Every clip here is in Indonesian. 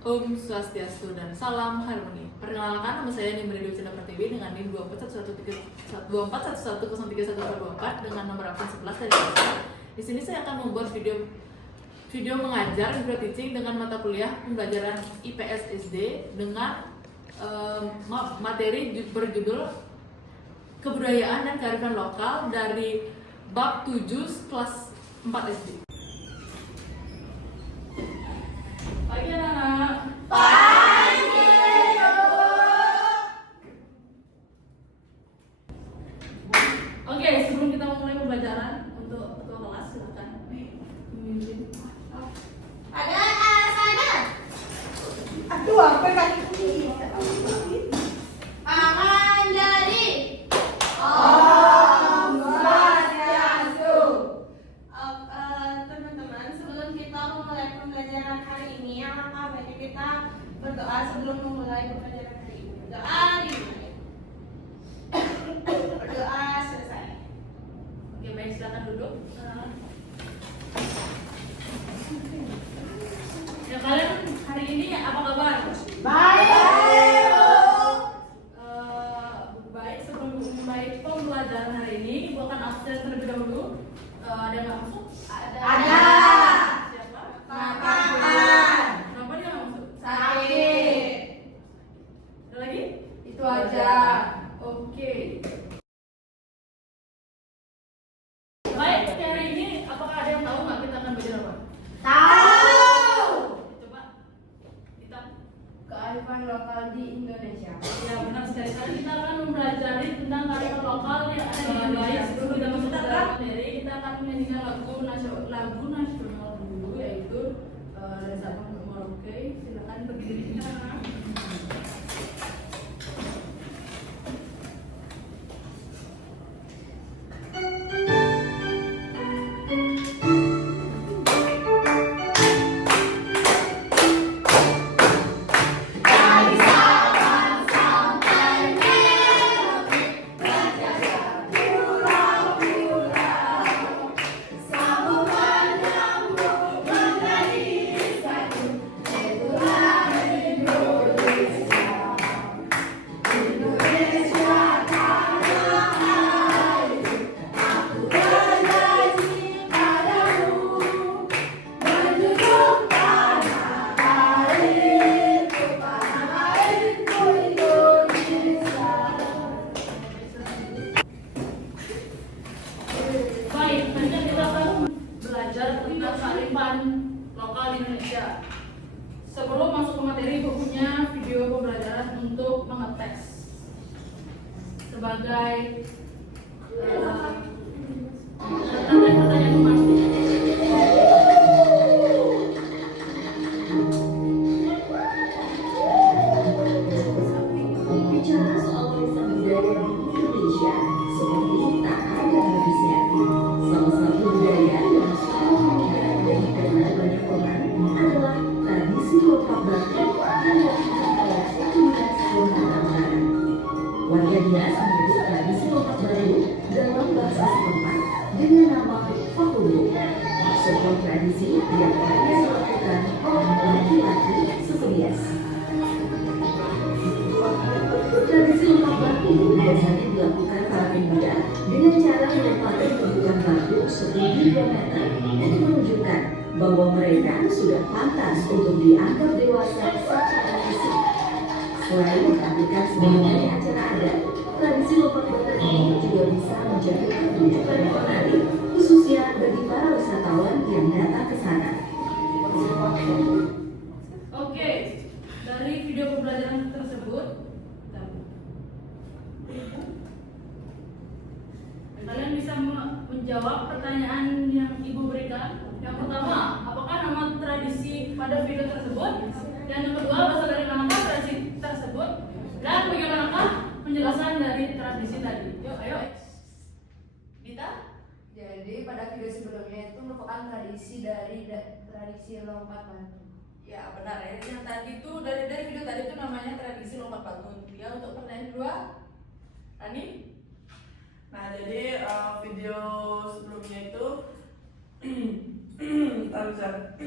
Om Swastiastu dan salam harmoni. Perkenalkan, nama saya Nimri Dewi Chandra Pratiwi dengan NIM 24110314 dengan nomor akun 11 dari Jakarta. Di sini saya akan membuat video mengajar, video teaching dengan mata kuliah pembelajaran IPS SD dengan materi berjudul Kebudayaan dan Kearifan Lokal dari bab 7 kelas 4 SD. Pagi anak-anak. Pagi, Bu. Oke, sebelum kita memulai pembelajaran, untuk ketua kelas silakan memimpin. Ada sana. Aduh, apa kaki? Tangan jari. Om Swastiastu. Teman-teman, sebelum kita memulai pembelajaran hari ini, alangkah baiknya kita berdoa sebelum memulai pembelajaran hari ini. Berdoa dimulai. Berdoa selesai. Oke, baik, silakan duduk. Ya, kalian hari ini apa kabar? Baik, Bu. Baik, sebelum memulai pembelajaran hari ini, ibu akan absen terlebih dahulu. Ada yang nggak masuk? Ada. Siapa? Makan. Kenapa dia nggak masuk? Sakit. Ada lagi? Itu aja. Oke. Baik, hari ini apakah ada yang tahu nggak kita akan belajar apa? Tahu. Coba kita. Kearifan lokal di Indonesia. Ya, benar sekali. Kali kita akan mempelajari tentang kearifan lokal yang ada di Indonesia. Sebelum kita masuk ke dalam materi, kita akan menyanyikan lagu nasional dulu, yaitu dari Sabang ke Merauke. Silakan berdiri. Baik, nanti kita akan belajar tentang kearifan lokal di Indonesia. Sebelum masuk ke materi, ibu punya video pembelajaran untuk mengetes sebagai pertanyaan pemancing. Bicara soal warisan budaya di Indonesia, seperti tak ada habisnya. Salah satu budaya yang selalu ada dan dikenal banyak orang adalah tradisi lokal Batu yang dilakukan oleh komunitas Sumatera Utara. Warga biasa menyebut tradisi lokal Batu dalam bahasa setempat dengan nama Fahulu. Sebuah tradisi yang hanya dilakukan oleh laki-laki sesebias. Tradisi lempar batu biasanya dilakukan para pemuda dengan cara melempari tumpukan batu setinggi 2 meter untuk menunjukkan bahwa mereka sudah pantas untuk dianggap dewasa secara fisik. Selain dilakukan sebagai acara adat, tradisi lempar batu ini juga bisa menjadi pertunjukan yang menarik, khususnya bagi para wisatawan yang datang ke sana. Oke, dari video pembelajaran tersebut, kalian bisa menjawab pertanyaan yang ibu berikan. Yang pertama, apakah nama tradisi pada video tersebut? Dan yang kedua, berasal dari manakah tradisi tersebut? Dan bagaimanakah penjelasan dari tradisi tadi? Yuk, ayo. Dita? Jadi pada video sebelumnya itu merupakan tradisi dari tradisi lompat batu. Ya, benar ya. Yang tadi itu dari video tadi itu namanya tradisi lompat batu. Ya, untuk pertanyaan kedua, Rani? Nah, jadi video sebelumnya itu Tarzan.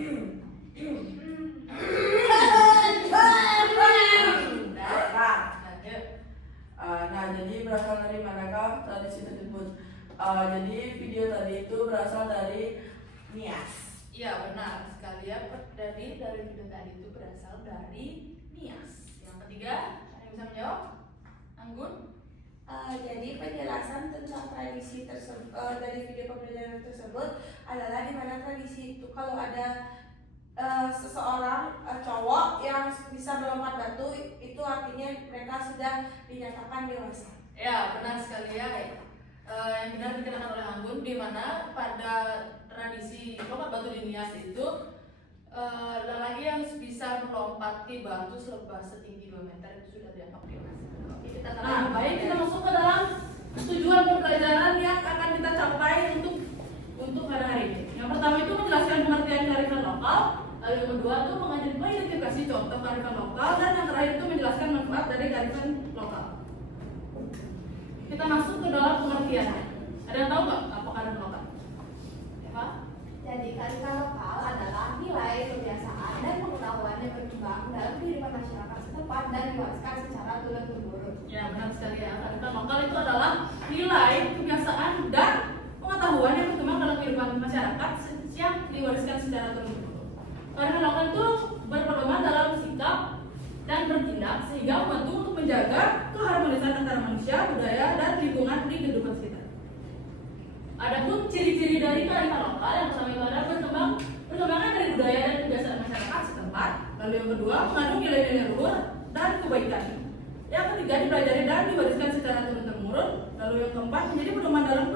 Jadi video tadi itu berasal dari Nias. Iya benar sekali ya. Jadi dari video tadi itu berasal dari Nias. Yang ketiga, ada yang bisa menjawab? Anggun? Jadi penjelasan tentang tradisi tersebut dari video pembelajaran tersebut adalah di mana tradisi itu kalau ada seseorang cowok yang bisa melompat batu itu artinya mereka sudah dinyatakan dewasa. Ya benar sekali ya. Yang benar dikatakan oleh Anggun, di mana pada tradisi lompat batu di Nias itu lelaki yang bisa melompati batu setinggi 2 meter itu sudah dianggap dewasa. Oke, kita Nah, baik, kita masuk ke dalam tujuan pembelajaran yang akan kita capai untuk hari ini. Yang pertama itu menjelaskan pengertian kearifan lokal, lalu yang kedua itu mengidentifikasi contoh kearifan lokal, dan yang terakhir itu menjelaskan manfaat dari kearifan lokal. Kita masuk ke dalam pengertiannya. Ada yang tahu nggak apa kearifan lokal? Eva? Jadi kearifan lokal adalah nilai, kebiasaan, dan pengetahuan yang berkembang dalam kehidupan masyarakat setempat dan diwariskan secara turun-temurun. Ya, benar sekali ya. Kearifan lokal itu adalah nilai, kebiasaan, dan pengetahuan yang berkembang dalam kehidupan masyarakat yang diwariskan secara turun-temurun. Kearifan lokal itu berpedoman dalam sikap dan bertindak sehingga membantu untuk menjaga keharmonisan antara manusia, budaya, dan lingkungan di kehidupan sekitar. Adapun ciri-ciri dari kearifan lokal yang pertama itu ada perkembangan dari budaya dan kebiasaan masyarakat setempat. Lalu yang kedua mengandung nilai-nilai luhur dan kebaikan. Yang ketiga dipelajari dan diwariskan secara turun-temurun. Lalu yang keempat menjadi pedoman dalam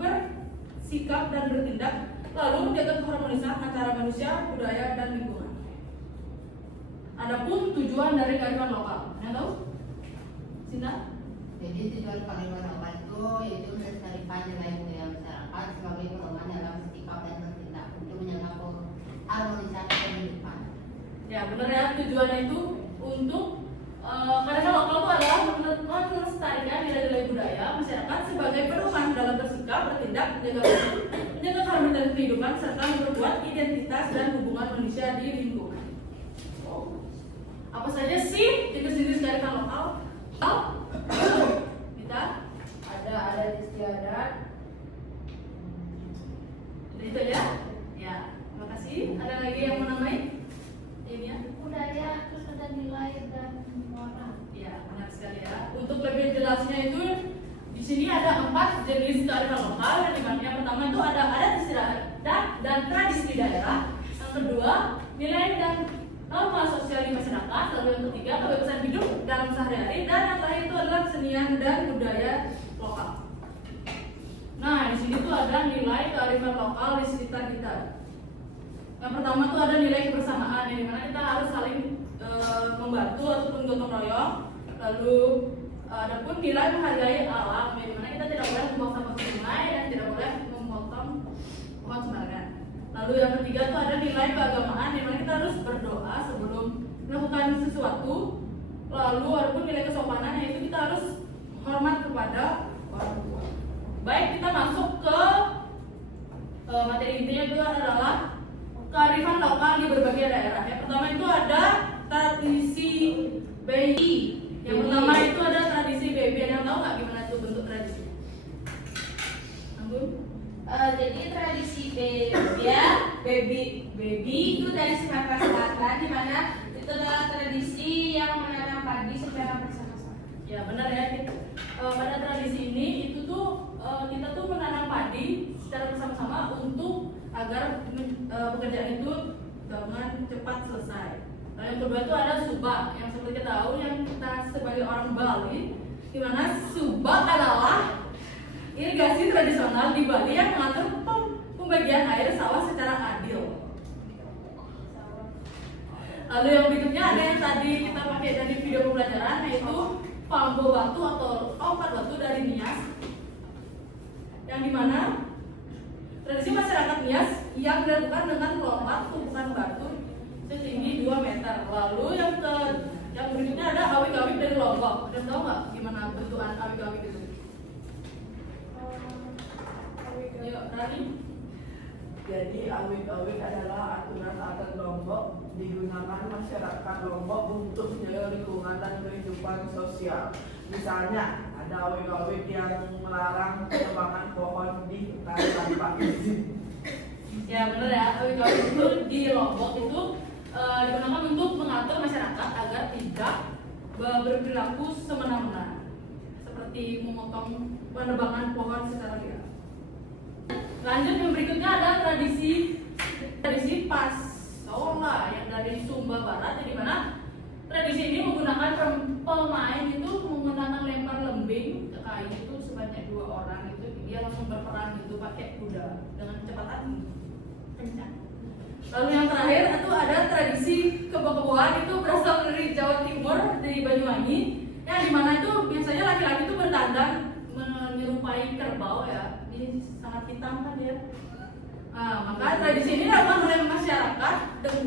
bersikap dan bertindak. Lalu menjaga keharmonisan antara manusia, budaya, dan lingkungan. Adapun tujuan dari kearifan lokal, yang tahu? Sinta? Jadi tujuan kearifan lokal itu yaitu melestarikan nilai-nilai masyarakat sebagai pedoman dalam sikap dan bertindak untuk menjaga keharmonisan kehidupan. Ya benar ya, tujuannya itu untuk kearifan lokal itu adalah melestarikan nilai-nilai budaya masyarakat sebagai pedoman dalam bersikap, bertindak, menjaga keharmonisan kehidupan serta memperkuat identitas dan hubungan manusia di lingkungan. Apa saja sih jenis-jenis kearifan lokal? Kita Ada adat istiadat. itu ya? Ya, terima kasih. Ada lagi yang mau nambahin? Ini ya? Budaya, terus ada nilai dan moral. Ya, benar sekali ya. Untuk lebih jelasnya itu di sini ada 4 jenis kearifan lokal. Yang pertama itu ada adat istiadat dan tradisi di daerah. Yang kedua, nilai dan norma sosial di masyarakat. Lalu yang ketiga, kebebasan hidup dalam sehari-hari. Dan yang terakhir itu adalah kesenian dan budaya lokal. Nah, di sini tuh ada nilai kearifan lokal di sekitar kita. Yang pertama tuh ada nilai kebersamaan, yang dimana kita harus saling membantu ataupun gotong royong. Lalu adapun nilai menghargai alam, yang dimana kita tidak boleh membuang sampah ke sungai dan tidak boleh memotong pohon sembarangan. Lalu yang ketiga tuh ada nilai keagamaan, yang dimana kita harus berdoa sebelum melakukan sesuatu. Lalu adapun nilai kesopanan, yaitu kita harus hormat kepada orang tua. Baik, kita masuk ke materi intinya itu adalah kearifan lokal di berbagai daerah. Yang pertama itu ada tradisi BI. Yang pertama itu ada tradisi baby. Ada yang tahu nggak gimana tuh bentuk tradisi? Anggun? Jadi tradisi baby itu dari Sumatera Selatan, di mana itu adalah tradisi yang menanam padi secara bersama-sama. Ya benar ya. Pada tradisi ini itu tuh kita tuh menanam padi secara bersama-sama untuk agar pekerjaan itu dengan cepat selesai. Nah, yang kedua itu ada subak, yang seperti kita tahu yang kita sebagai orang Bali, di mana subak adalah irigasi tradisional di Bali yang mengatur pembagian air sawah secara adil. Lalu yang berikutnya ada yang tadi kita pakai dari video pembelajaran, yaitu pambo batu atau lompat batu dari Nias, yang dimana tradisi masyarakat Nias yang dilakukan dengan melompat tumpukan batu setinggi 2 meter. Lalu yang berikutnya ada awik-awik dari Lombok. Ada tahu nggak gimana bentukan awik-awik itu? Yuk, Rani. Jadi awik-awik adalah aturan adat Lombok digunakan masyarakat Lombok untuk menjaga lingkungan dan kehidupan sosial. Misalnya ada awik-awik yang melarang penebangan pohon di hutan tanpa izin. Ya benar ya, awik-awik itu di Lombok itu digunakan untuk mengatur masyarakat agar tidak berperilaku semena-mena, seperti memotong penebangan pohon secara liar. Lanjut yang berikutnya ada tradisi Pasola yang dari Sumba Barat, di mana tradisi ini menggunakan pemain itu menggunakan lempar lembing ke kayu itu sebanyak 2 orang, itu dia langsung berperang itu pakai kuda dengan kecepatan kencang. Lalu yang terakhir itu ada tradisi kebo-keboan, itu berasal dari Jawa Timur, dari Banyuwangi, yang dimana itu biasanya laki-laki itu berdandan menyerupai kerbau ya, ini sangat hitam kan dia. Nah, maka tradisi ini dilakukan oleh masyarakat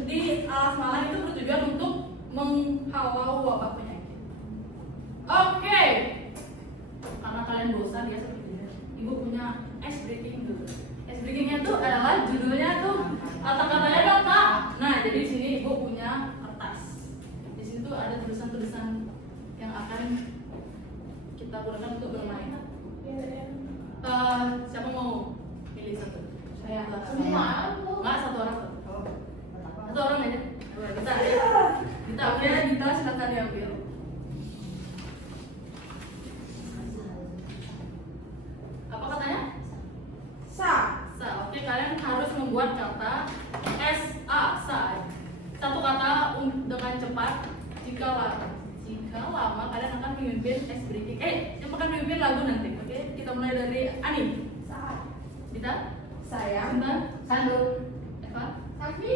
di Alas Malang itu bertujuan untuk menghalau wabah penyakit. Oke, karena kalian bosan ya sepertinya, ibu punya ice breaking dulu. Ice breakingnya itu adalah judulnya tuh kata-katanya dong kak. Nah, jadi di sini ibu punya kertas. Di sini tuh ada tulisan-tulisan yang akan kita gunakan untuk bermain. Siapa mau pilih satu? Saya Semua. Nggak, satu orang. Satu orang aja. Kita oke, kita silakan diambil. Apa katanya? Sa. Oke, kalian harus membuat kata sa. Satu kata dengan cepat. Jika lama kalian akan memimpin ice breaking. Yang akan memimpin lagu nanti. Oke, kita mulai dari Ani. Saat. Dita. Sayang. Sinta. Sandung. Eva. Sapi.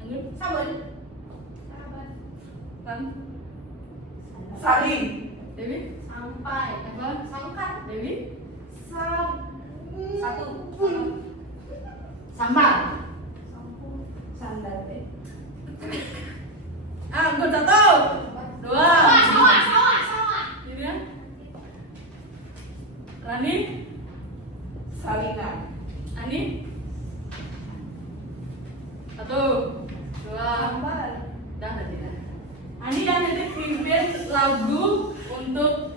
Anggun. Sabun. Sahabat. Ran. Saling. Dewi. Sampai. Eva. Sangkat. Dewi. Satu. Sambal. Sampu. Sandal. Anggun 1, 2. Sawah. Dirian. Rani. Salingan. Ani. 1, 2. Sambal. Dah tadi dah. Ani yang nanti pimpin lagu untuk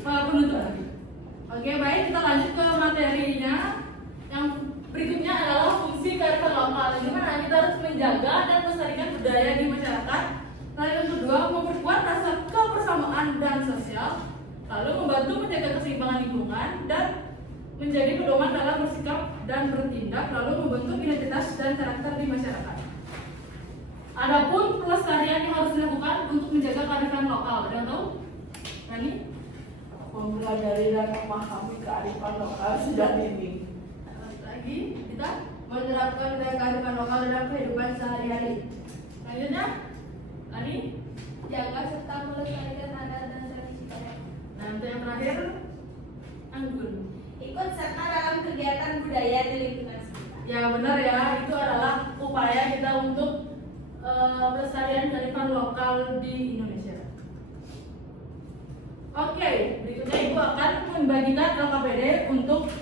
penutup. Oke, baik, kita lanjut ke materinya. Yang berikutnya adalah fungsi kearifan lokal. Di mana kita harus menjaga dan melestarikan budaya di masyarakat. Lalu yang kedua, memperkuat rasa kebersamaan dan sosial. Lalu membantu menjaga keseimbangan lingkungan dan menjadi pedoman dalam bersikap dan bertindak. Lalu membentuk identitas dan karakter di masyarakat. Adapun pelestarian yang harus dilakukan untuk menjaga kearifan lokal. Ada yang tahu? Rani? Mempelajari dan memahami kearifan lokal sejak dini. Lagi, kita Menerapkan kearifan lokal dalam kehidupan sehari-hari. selanjutnya, Ani. Jaga serta melestarikan adat dan tradisi daerah. Nah, untuk yang terakhir, Anggun. Ikut serta dalam kegiatan budaya di lingkungan sekitar. Ya benar ya, itu adalah upaya kita untuk pelestarian kearifan lokal di Indonesia. Oke, berikutnya Ibu akan membagikan LKPD untuk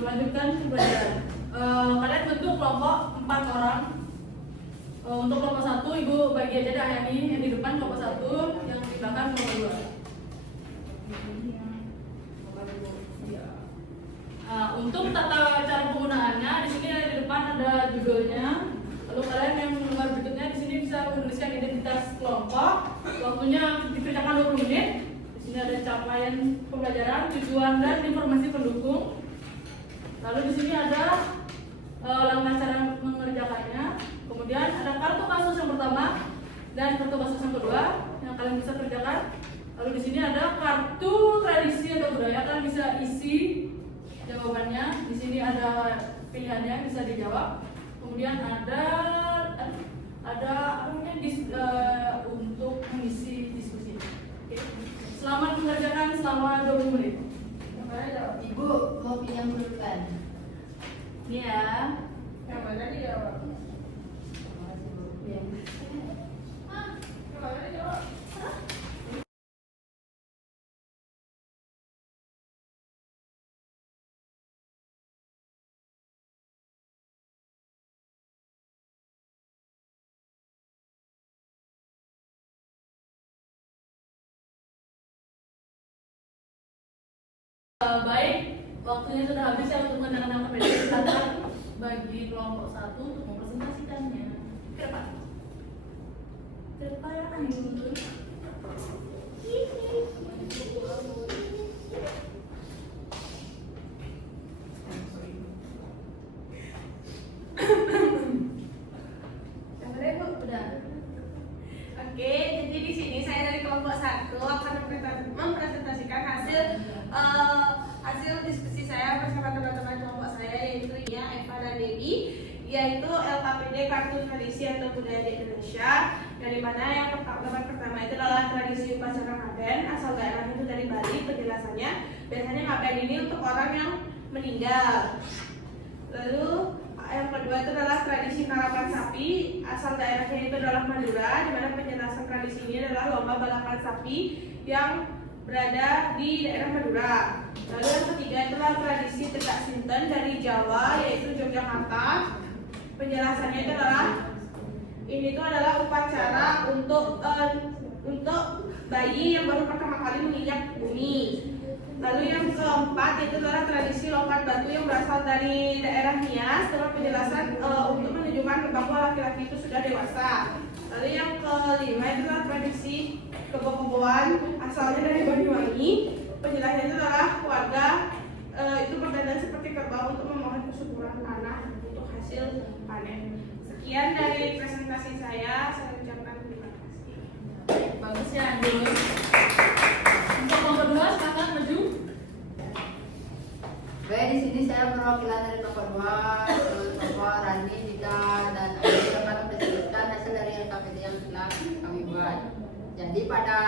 melanjutkan pembelajaran. Kalian bentuk kelompok 4 orang. Untuk kelompok 1 Ibu bagi aja dah yang ini, yang di depan kelompok 1, yang di belakang kelompok 2. Untuk tata cara penggunaannya, di sini di depan ada judulnya. Lalu kalian yang nomor berikutnya di sini bisa menuliskan identitas kelompok. Waktunya dikerjakan 20 menit. Di sini ada capaian pembelajaran, tujuan dan informasi pendukung. Lalu di sini ada langkah cara mengerjakannya. Kemudian ada kartu kasus yang pertama dan kartu kasus yang kedua yang kalian bisa kerjakan. Lalu di sini ada kartu tradisi atau budaya, kalian bisa isi jawabannya. Di sini ada pilihannya, bisa dijawab. Kemudian ada apa namanya untuk mengisi diskusi. Oke. Selamat mengerjakan selama 20 menit. Ibu mau pinjam pulpen. Ini ya. Yang mana dijawab? Terima kasih Bu. Yang mana dijawab? Baik, waktunya sudah habis ya untuk mengenalkan perbedaan bagi kelompok 1 untuk mempresentasikannya. Ke depan. Ke depan dulu. Boleh Bu? Udah. Oke, jadi di sini saya dari kelompok 1 akan mempresentasikan hasil diskusi saya bersama teman-teman kelompok saya, yaitu Eva dan Debbie, yaitu LKPD Kartu Tradisi atau Budaya di Indonesia. Dari mana yang pertama itu adalah tradisi upacara ngaben, asal daerahnya itu dari Bali. Penjelasannya, biasanya ngaben ini untuk orang yang meninggal. Lalu yang kedua itu adalah tradisi karapan sapi, asal daerahnya itu adalah Madura, di mana penjelasan tradisi ini adalah lomba balapan sapi yang berada di daerah Madura. Lalu yang ketiga itulah tradisi Tekak Sinten dari Jawa, yaitu Yogyakarta. Penjelasannya itu adalah ini itu adalah upacara untuk bayi yang baru pertama kali menginjak bumi. Lalu yang keempat itu adalah tradisi lompat batu yang berasal dari daerah Nias, dengan penjelasan untuk menunjukkan bahwa laki-laki itu sudah dewasa. Lalu yang kelima itu adalah tradisi kebo-keboan, asalnya dari Banyuwangi. Penjelasannya itu adalah warga itu berdandan seperti kerbau untuk memohon kesuburan tanah untuk hasil panen. Sekian dari presentasi saya ucapkan terima kasih. Bagus ya, Andrew. Untuk kelompok 2 silakan maju. Baik, di sini saya perwakilan dari kelompok 2, kelompok Rani, Dita, dan Adi akan mempresentasikan hasil dari LKPD yang telah kami buat. Jadi pada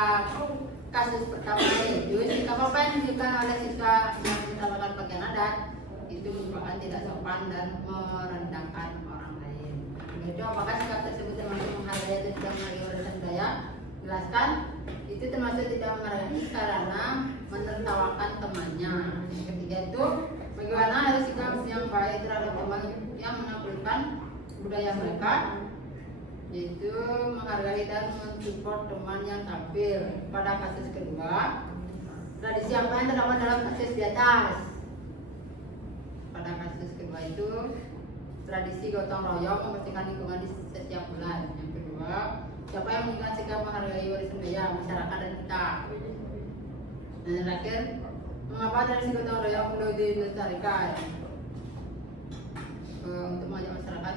kasus pertama itu sikap apa yang ditunjukkan oleh siswa yang mendapatkan pakaian adat itu merupakan tidak sopan dan merendahkan orang lain. Begitu, apakah sikap tersebut termasuk menghargai atau tidak menghargai warisan budaya? Jelaskan, itu termasuk tidak menghargai karena menertawakan temannya. Yang ketiga itu, bagaimana harus sikap yang baik terhadap teman yang menampilkan budaya mereka, yaitu menghargai dan mensupport teman yang tampil. Pada kasus kedua, tradisi apa yang terdapat dalam kasus di atas? Pada kasus kedua itu tradisi gotong royong membersihkan lingkungan di setiap bulan. Yang kedua, siapa yang menunjukkan sikap menghargai warisan budaya masyarakat dan kita? Dan yang terakhir, mengapa tradisi gotong royong perlu dilestarikan? Untuk mengajak masyarakat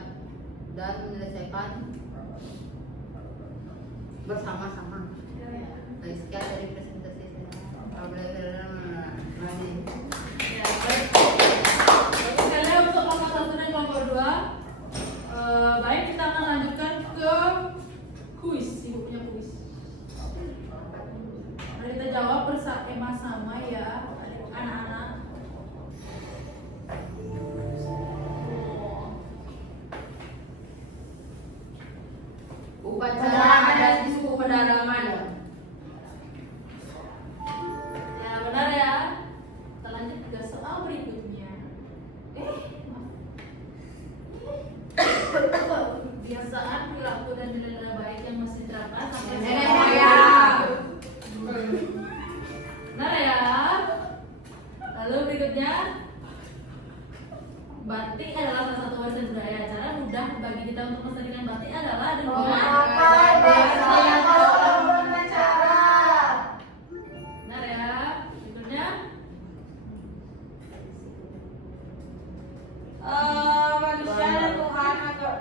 dan menyelesaikan bersama-sama. Baik, sekian dari presentasi saya. Ya, baik. Bagus sekali untuk kelompok 1 dan kelompok 2. Baik, kita akan lanjutkan ke kuis. Ibu punya kuis. Mari kita jawab bersama ya, anak-anak. Upacara adat di suku pedalaman. Ya, benar ya. Kita lanjut ke soal berikutnya. Kebiasaan, perilaku dan nilai baik yang masih terdapat sampai Nenek moyang. Benar ya. Lalu berikutnya, batik adalah salah satu warisan budaya. Cara mudah bagi kita untuk melestarikan batik adalah dengan benar ya. Berikutnya, Manusia dan Tuhan atau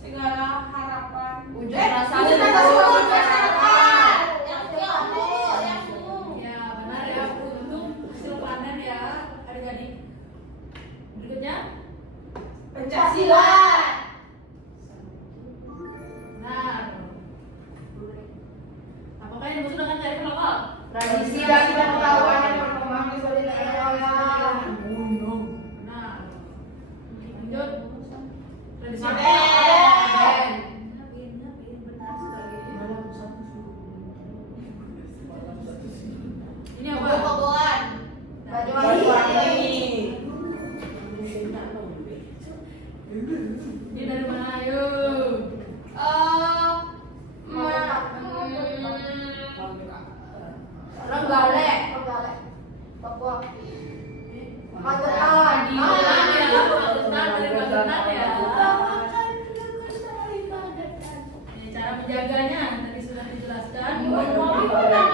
segala harapan. Wujud rasa wujud rasa masyarakat. ya benar ya, untuk hasil panen ya adik-adik. Berikutnya, Pencaksilat. nah, apakah yang dimaksud dengan kearifan lokal? tradisi dan pengetahuan yang berkembang di suatu daerah. Nah, lanjut. Tradisi Ngaben. Ngaben. Benar sekali. Ini apa? Keboboan. Banyuwangi. Ini dari mana? Ayo. Renggale. menjaganya tadi sudah dijelaskan. Menggunakan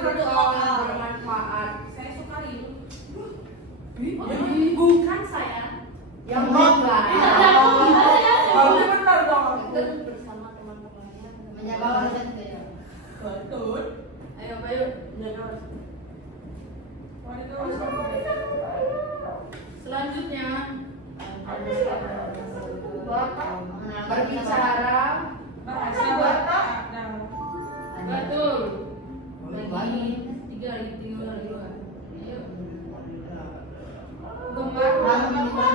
produk lokal. bermanfaat. Saya suka itu. Bukan saya. Yang enggak. Kalau benar dong. bersama teman-temannya Menjaga warisan itu ya. Betul. Ayo, ayo. Selanjutnya Berbicara. Bahasa Batak. betul. Lagi tiga lagi dua. Ayo. Gemar.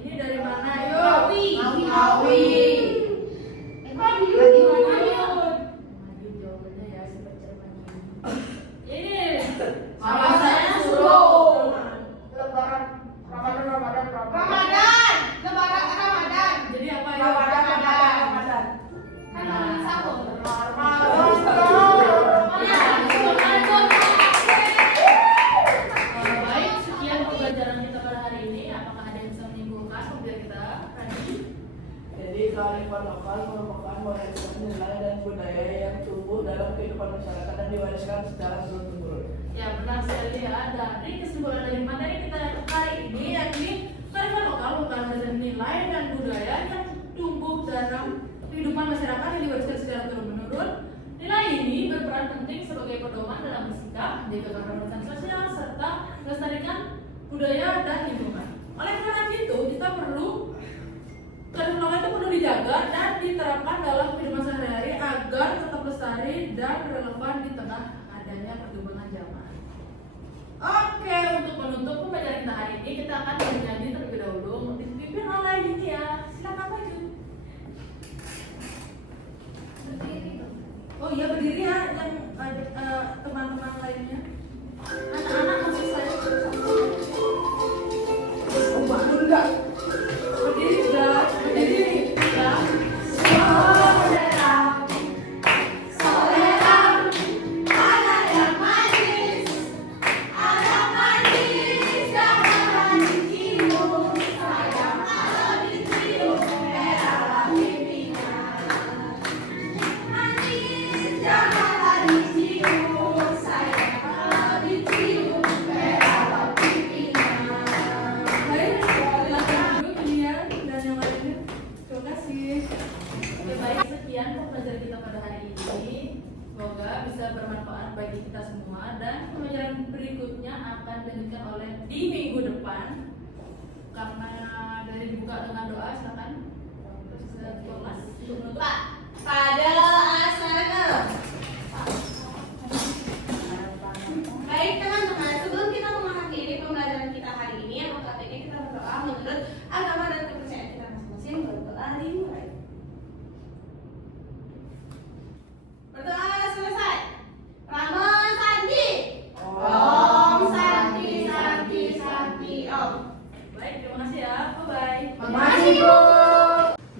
Ini dari mana? Ayo. Ngawi. Ini Sama saya saya suruh. Lebaran Ramadan. Ramadan. Lebaran Ramadan. Jadi apa ya? Ramadan. Baik, sekian pembelajaran kita pada hari ini. Apakah ada yang bisa menyimpulkan biar kita lanjut? Jadi kearifan lokal merupakan warisan nilai dan budaya yang tumbuh dalam kehidupan masyarakat dan diwariskan secara turun-temurun. Ya benar sekali ya. Dari kesimpulan dari materi kita hari ini yakni kearifan lokal merupakan nilai dan budaya yang tumbuh dalam kehidupan masyarakat yang diwariskan secara turun-menurun. Nilai ini berperan penting sebagai pedoman dalam bersikap, menjaga keharmonisan sosial, serta melestarikan budaya dan lingkungan. Oleh karena itu, kita perlu kearifan lokal itu perlu dijaga dan diterapkan dalam kehidupan sehari-hari agar tetap lestari dan relevan di tengah adanya perkembangan zaman. Oke, untuk menutup pembelajaran kita hari ini, kita akan bernyanyi terlebih dahulu dipimpin oleh Lydia. Silakan maju. Oh iya berdiri ya, yang teman-teman lainnya. Anak-anak maksud saya. Oh, bangun enggak? Berdiri juga, berdiri juga. Baik, silakan duduk Lydia dan yang lainnya. Terima kasih. Oke, baik, sekian pembelajaran kita pada hari ini. Semoga bisa bermanfaat bagi kita semua dan pembelajaran berikutnya akan dilanjutkan oleh di minggu depan. Karena dari dibuka dengan doa, silakan. Terus kelas untuk menutup. Pada asana. Baik teman-teman, sebelum kita mengakhiri pembelajaran kita hari ini, yang baiknya kita berdoa menurut agama dan kepercayaan kita masing-masing. Berdoa dimulai. Berdoa selesai. Rama Sandi. Om Santi Santi Santi Om. Baik, terima kasih ya. Bye-bye. Makasih, Bu.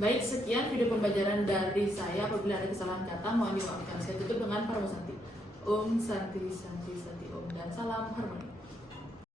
Baik, sekian video pembelajaran dari saya. Apabila ada kesalahan kata, mohon dimaafkan. Saya tutup dengan Parmo Santi. Om Santi Santi Santi Om dan salam harmoni.